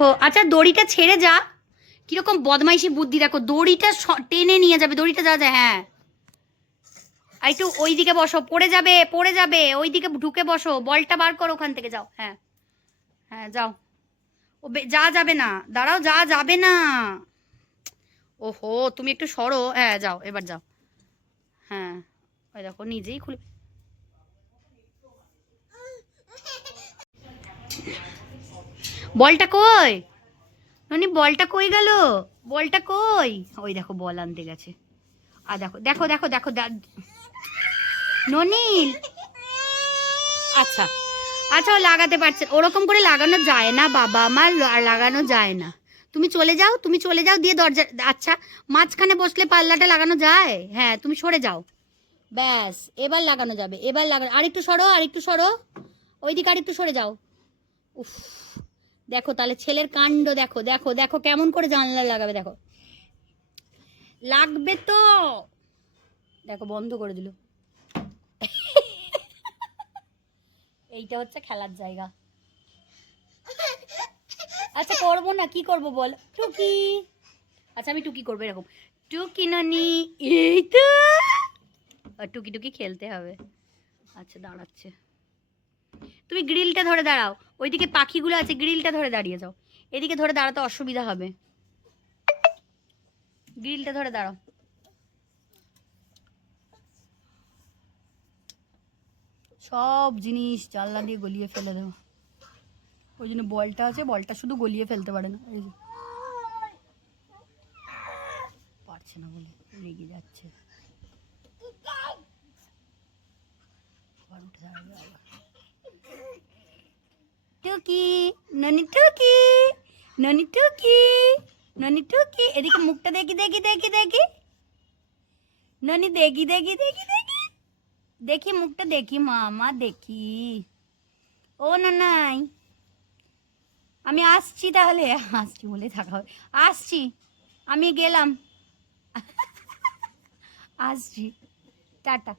দেখো আচ্ছা দড়িটা ছেড়ে যা, কিরকম বদমাইশি বুদ্ধি দেখো, দড়িটা টেনে নিয়ে যাবে, দড়িটা যা যায়। হ্যাঁ আর একটু ওইদিকে বসো, পড়ে যাবে পড়ে যাবে, ওইদিকে ঢুকে বসো, বলটা বার করো ওখান থেকে, যাও। হ্যাঁ হ্যাঁ যাও। ও যা যাবে না, দাঁড়াও, যা যাবে না। ওহো তুমি একটু সরো, হ্যাঁ যাও এবার যাও। হ্যাঁ ওই দেখো নিজেই খুলে। বলটা কই ননি, বলটা কই গেল, বলটা কই? ওই দেখো বল আনতে গেছে। আর দেখো দেখো দেখো দেখো ননি। আচ্ছা আচ্ছা, ও লাগাতে পারছে, ওরকম করে লাগানো যায় না বাবা, আমার লাগানো যায় না। তুমি চলে যাও, তুমি চলে যাও দিয়ে দরজা। আচ্ছা মাঝখানে বসলে পাল্লাটা লাগানো যায়? হ্যাঁ তুমি সরে যাও, ব্যাস এবার লাগানো যাবে, এবার লাগানো। আরেকটু সরো, আরেকটু সরো, ওইদিকে আরেকটু সরে যাও। উফ দেখো তাহলে ছেলের কাণ্ড, দেখো দেখো দেখো কেমন করে জানলা লাগাবে, দেখো লাগবে তো, দেখো বন্ধ করে দিল। এইটা হচ্ছে খেলার জায়গা। আচ্ছা করবো না, কি করবো বল? টুকি। আচ্ছা আমি টুকি করবো এরকম, টুকি নানি, এই তো টুকি টুকি খেলতে হবে। আচ্ছা দাঁড়াচ্ছে, তুমি গ্রিলটা ধরে দাঁড়াও, ওইদিকে পাখিগুলো আছে, গ্রিলটা ধরে দাঁড়িয়ে যাও, এদিকে ধরে দাঁড়াতে অসুবিধা হবে, গ্রিলটা ধরে দাঁড়াও। সব জিনিস জানলা দিয়ে গলিয়ে ফেলে দেবো, ওই জন্য বলটা আছে, বলটা শুধু গলিয়ে ফেলতে পারে না, এই যে পারছে না বলে রেগে যাচ্ছে। টুকি ননি, টুকি ননি, টুকি ননি, টুকি এদিকে মুখটা দেখি দেখি দেখি দেখি, ননি দেখি দেখি দেখি দেখি দেখি মুখটা দেখি, মামা দেখি। ও না নাই, আমি আসছি তাহলে, আসছি বলে থাকা হবে, আসছি আমি গেলাম, আসছি, টাটা।